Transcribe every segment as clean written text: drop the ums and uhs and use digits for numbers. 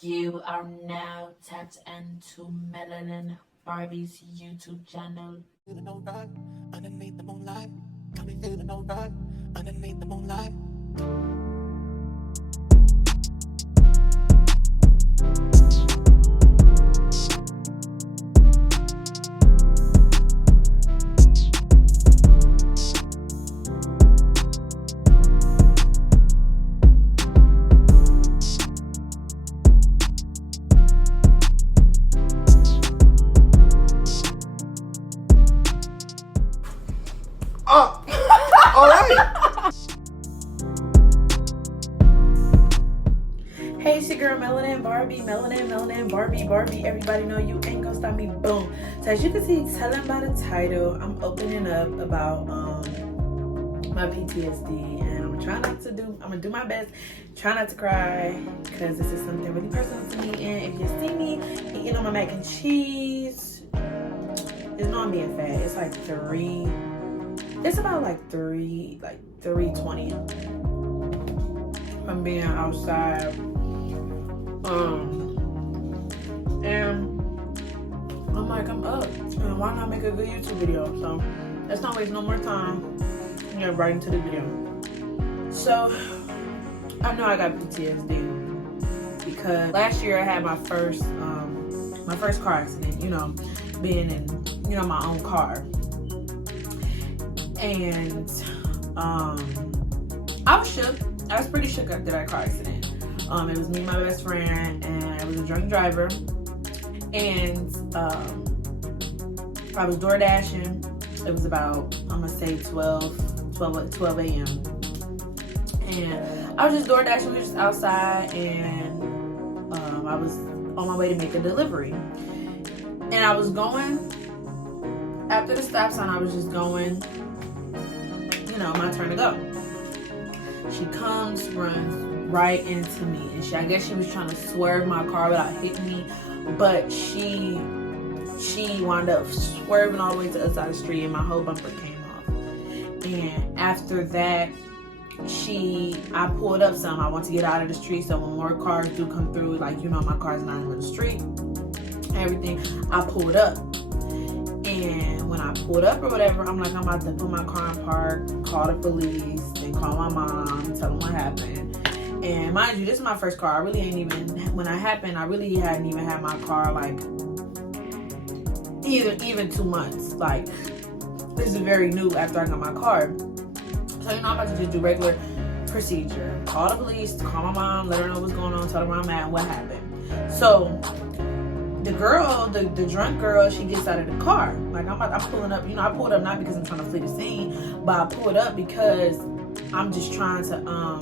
You are now tapped into Melanin Barbie's YouTube channel. Feeling alright underneath the moonlight. Got me feeling alright underneath the moonlight. All right. Hey, it's your girl Melanin Barbie, Melanin Barbie. Everybody know you ain't gonna stop me. Boom. So as you can see, telling by the title, I'm opening up about my PTSD, and I'm gonna do my best, try not to cry, because this is something really personal to me. And if you see me eating on my mac and cheese, it's not being fat. It's like it's about like 3:20 from being outside. And I'm like, I'm up, and why not make a good YouTube video? So let's not waste no more time. Get right into the video. So I know I got PTSD because last year I had my first car accident. Being in my own car. And I was shook. I was pretty shook after that car accident. It was me and my best friend, and I was a drunk driver. And I was door dashing. It was about, I'm gonna say 12 a.m. And I was just door dashing. We were just outside, and I was on my way to make a delivery. And I was going after the stop sign. I was just going. My turn to go. She runs right into me, and I guess she was trying to swerve my car without hitting me, but she wound up swerving all the way to the other side of the street, and my whole bumper came off. And after that, I pulled up some. I want to get out of the street, so when more cars do come through, my car's not in the street, everything, I pulled up. And when I pulled up or whatever, I'm like, I'm about to put my car in park, call the police, and call my mom, tell them what happened. And mind you, this is my first car. When it happened, I really hadn't even had my car even 2 months. This is very new after I got my car. So I'm about to just do regular procedure. Call the police, call my mom, let her know what's going on, tell her where I'm at and what happened. So the girl, the drunk girl, she gets out of the car. I'm pulling up. I pulled up not because I'm trying to flee the scene, but I pulled up because I'm just trying to,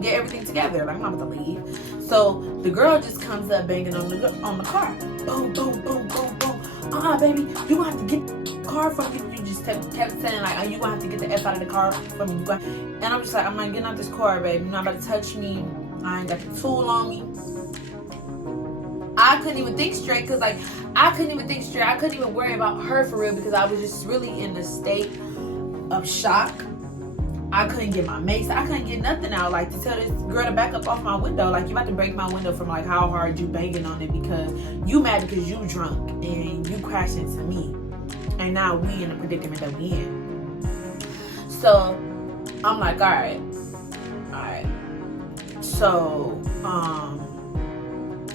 get everything together. I'm not about to leave. So the girl just comes up banging on the car. Boom, boom, boom, boom, boom. Baby, you gonna have to get the car from me. You just kept saying you gonna have to get the F out of the car from me. And I'm just like, I'm not getting out this car, baby. You're not about to touch me. I ain't got the tool on me. I couldn't even think straight because I couldn't even worry about her for real because I was just really in a state of shock. I couldn't get my mace. I couldn't get nothing out. To tell this girl to back up off my window. You about to break my window from how hard you banging on it because you mad because you drunk and you crashed into me. And now we in the predicament that we in. So I'm like, all right. So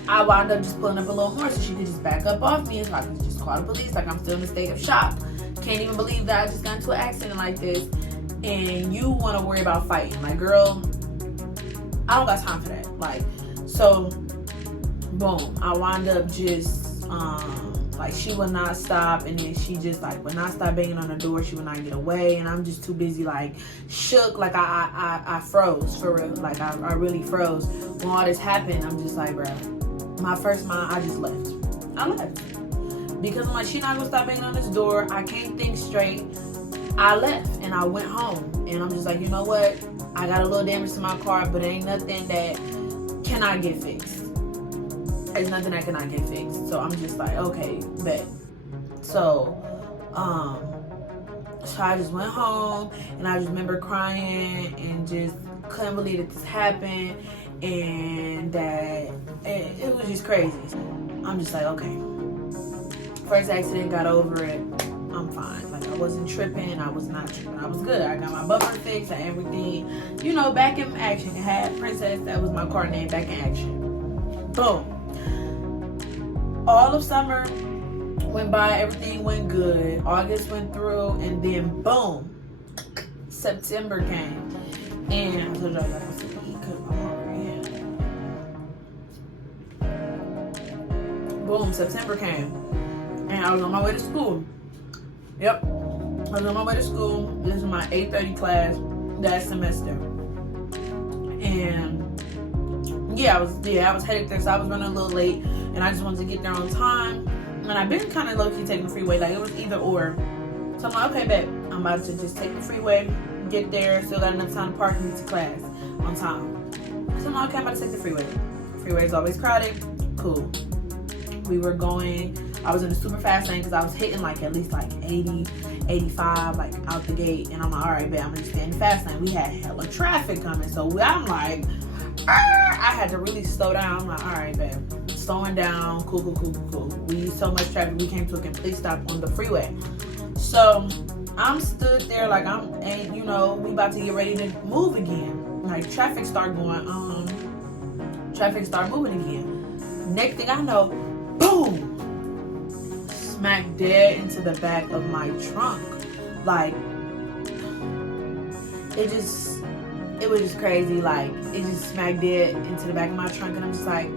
I wound up just pulling up a little more so she could just back up off me, and so I could just call the police. I'm still in a state of shock. Can't even believe that I just got into an accident like this, and you want to worry about fighting. Girl, I don't got time for that. So, boom, I wound up just, she would not stop, and then she just, would not stop banging on the door. She would not get away, and I'm just too busy, shook. I froze, for real. I really froze. When all this happened, I'm just like, bro. My first mind, I just left. I left. Because I'm like, she not gonna stop banging on this door. I can't think straight. I left and I went home. And I'm just like, you know what? I got a little damage to my car, but it ain't nothing that cannot get fixed. There's nothing that cannot get fixed. So I'm just like, okay, bet. So I just went home, and I just remember crying and just couldn't believe that this happened. and that it was just crazy. I'm just like, okay, first accident, got over it, I'm fine. Like, I wasn't tripping, I was not tripping, I was good. I got my bumper fixed and everything, you know, back in action. I had Princess, that was my car name, back in action. Boom. All of summer went by, everything went good. August went through, and then boom, September came. And I told y'all I got to eat because I'm hungry. Boom, September came. And I was on my way to school. Yep. I was on my way to school. This is my 8:30 class that semester. And I was headed there, so I was running a little late, and I just wanted to get there on time. And I've been kind of low-key taking the freeway, like it was either or. So I'm like, okay, bet, I'm about to just take the freeway, get there, still got enough time to park and get to class on time. So I'm like, okay, I'm about to take the freeway. Freeway is always crowded, cool. We were going, I was in a super fast lane because I was hitting like at least like 80, 85, like out the gate. And I'm like, all right, bet, I'm gonna stay in the fast lane. We had hella traffic coming, so I'm like, I had to really slow down. I'm like, all right, babe, slowing down, cool. We used so much traffic, we came to a complete stop on the freeway. So I'm stood there like and you know, we about to get ready to move again. Like traffic start moving again. Next thing I know, boom, smack dead into the back of my trunk. Like, it was just crazy. Like, it just smacked dead into the back of my trunk, and I'm just like,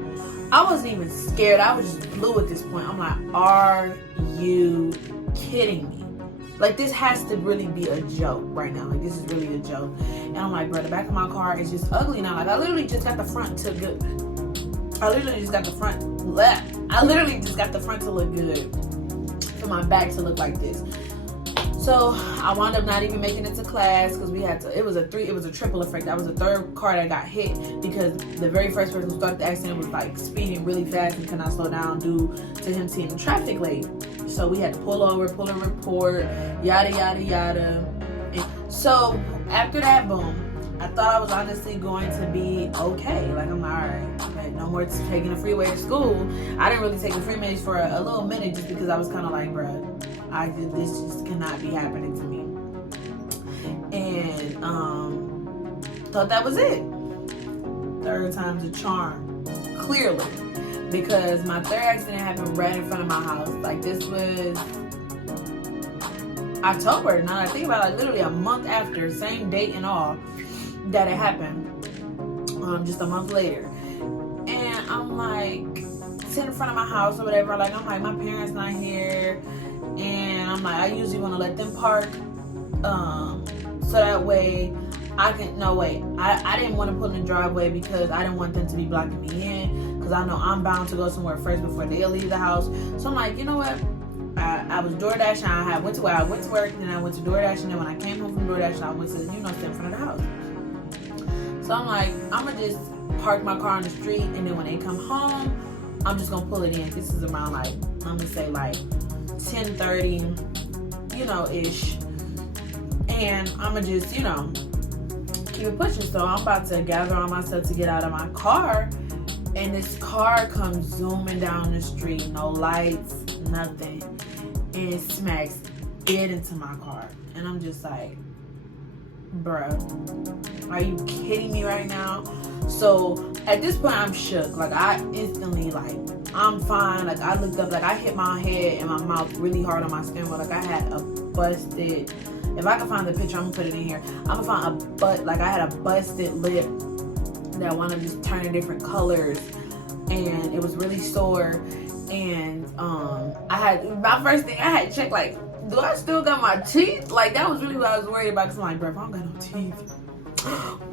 I wasn't even scared. I was just blue at this point. I'm like, are you kidding me? Like, this has to really be a joke right now. Like, this is really a joke. And I'm like, bro, the back of my car is just ugly now. Like, I literally just got the front to look good, for my back to look like this. So I wound up not even making it to class because it was a triple effect. That was the third car that got hit because the very first person who started the accident was like speeding really fast and could not slow down due to him seeing the traffic light. So we had to pull a report, yada yada yada. And so after that, boom, I thought I was honestly going to be okay. Like, I'm like, all right, okay, no more taking the freeway to school. I didn't really take the freeways for a little minute just because I was kind of like, bruh, this just cannot be happening to me. And thought that was it. Third time's a charm, clearly, because my third accident happened right in front of my house. Like, this was October. Now that I think about it, like literally a month after, same date and all, that it happened. Just a month later. And I'm like sitting in front of my house or whatever. Like, I'm like, my parents not here. And I'm like, I usually want to let them park. So that way I can, no wait. I didn't want to put in the driveway because I didn't want them to be blocking me in. Because I know I'm bound to go somewhere first before they'll leave the house. So I'm like, you know what? I was DoorDashing. I went to work, and I went to DoorDash, and then when I came home from DoorDash, I went to, sit in front of the house. So I'm like, I'm gonna just park my car on the street, and then when they come home, I'm just gonna pull it in. This is around like, I'm gonna say like 10:30, ish. And I'm gonna just, keep it pushing. So I'm about to gather all myself to get out of my car, and this car comes zooming down the street, no lights, nothing, and it smacks dead into my car. And I'm just like, bruh, are you kidding me right now? So at this point, I'm shook. Like, I instantly, like, I'm fine. Like, I looked up, like, I hit my head and my mouth really hard on my steering wheel. Like, I had a busted, if I can find the picture, I'm gonna put it in here. I'm gonna find I had a busted lip that wound up just turning different colors, and it was really sore. And my first thing, I had to check, like, do I still got my teeth? Like, that was really what I was worried about, because I'm like, bro, if I don't got no teeth,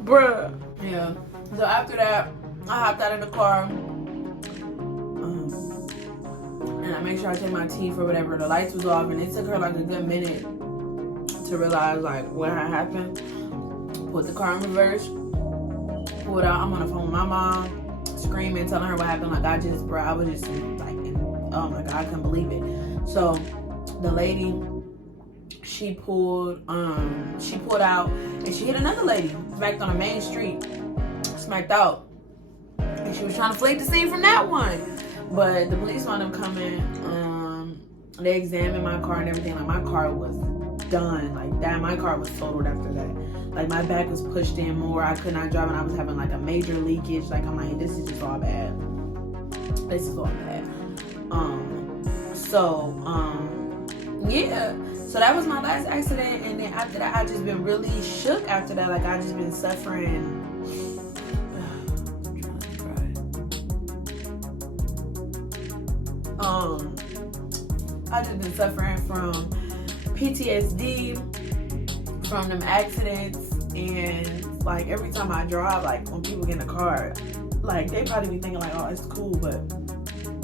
bruh. Yeah. So after that, I hopped out of the car, and I make sure I check my teeth or whatever. The lights was off, and it took her like a good minute to realize like what had happened. Put the car in reverse, pulled out. I'm on the phone with my mom, screaming, telling her what happened. Like, I was just like, oh my God, I couldn't believe it. So the lady, she pulled out, and she hit another lady, smacked on the main street, smacked out. And she was trying to flee the scene from that one. But the police wound up coming. They examined my car and everything. Like, my car was done. Like, that, my car was totaled after that. Like, my back was pushed in more. I could not drive, and I was having like a major leakage. Like, I'm like, this is just all bad. This is all bad. Yeah. So that was my last accident, and then after that, I just been really shook after that. Like, I just been suffering. I just been suffering from PTSD from them accidents, and like every time I drive, like when people get in a car, like they probably be thinking like, oh, it's cool, but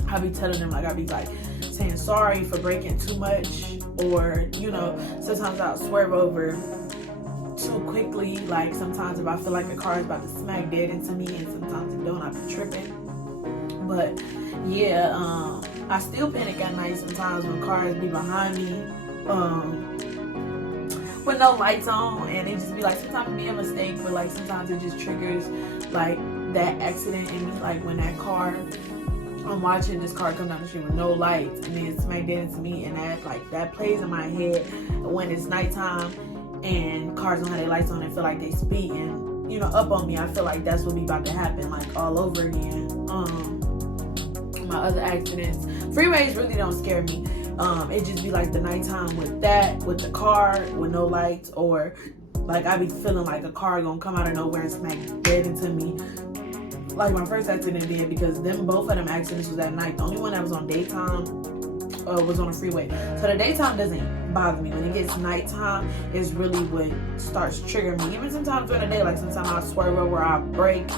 I be telling them, like, I be like saying sorry for braking too much, or you know, sometimes I'll swerve over too quickly. Like, sometimes if I feel like the car is about to smack dead into me, and sometimes it don't, I be tripping. But yeah, I still panic at night sometimes when cars be behind me with no lights on, and it just be like, sometimes it be a mistake, but like sometimes it just triggers like that accident in me. Like when that car, I'm watching this car come down the street with no lights, and then it smacked dead into me, and that plays in my head when it's nighttime and cars don't have their lights on and feel like they speeding, you know, up on me. I feel like that's what be about to happen, like all over again. My other accidents, freeways really don't scare me. It just be like the nighttime with the car with no lights, or like I be feeling like a car gonna come out of nowhere and smack dead into me. Like my first accident did, because both of them accidents was at night. The only one that was on daytime was on a freeway. So the daytime doesn't bother me. When it gets nighttime is really what starts triggering me. Even sometimes during the day, like sometimes I swerve over, I brake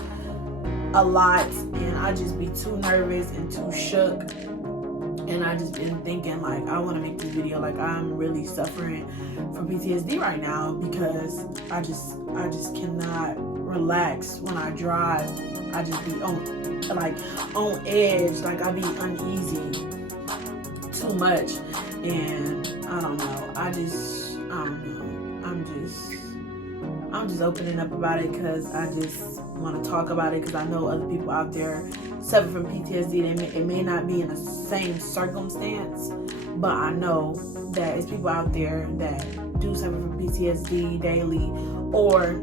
a lot, and I just be too nervous and too shook. And I just been thinking, like, I want to make this video. Like, I'm really suffering from PTSD right now, because I just cannot relax when I drive. I just be on edge. Like, I be uneasy too much, and I don't know. I don't know. I'm just opening up about it because I just want to talk about it, because I know other people out there suffer from PTSD. It may not be in the same circumstance, but I know that it's people out there that do suffer from PTSD daily, or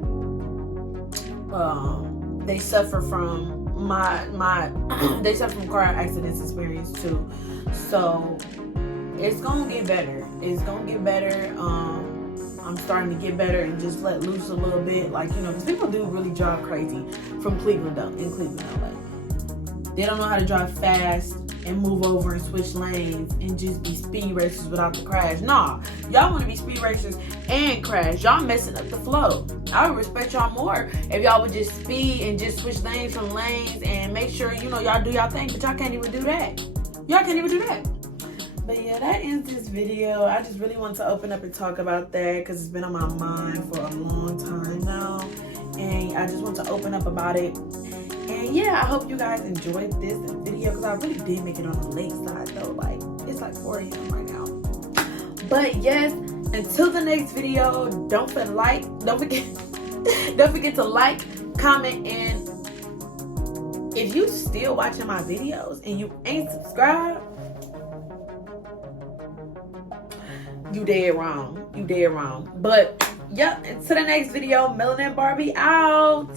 they suffer from they suffer from car accidents experience too. So it's gonna get better. It's gonna get better. I'm starting to get better and just let loose a little bit, like, you know, because people do really drive crazy from Cleveland, LA. They don't know how to drive fast and move over and switch lanes and just be speed racers without the crash. Nah, y'all want to be speed racers and crash. Y'all messing up the flow. I would respect y'all more if y'all would just speed and just switch lanes from lanes and make sure, you know, y'all do y'all thing, but y'all can't even do that. Y'all can't even do that. But yeah, that ends this video. I just really want to open up and talk about that because it's been on my mind for a long time now, and I just want to open up about it. And yeah, I hope you guys enjoyed this video, because I really did make it on the late side though. Like, it's like 4 a.m. right now. But yes, until the next video, don't forget to like, comment, and if you still watching my videos and you ain't subscribed, you dead wrong. But yep, until the next video, Melanin Barbie out.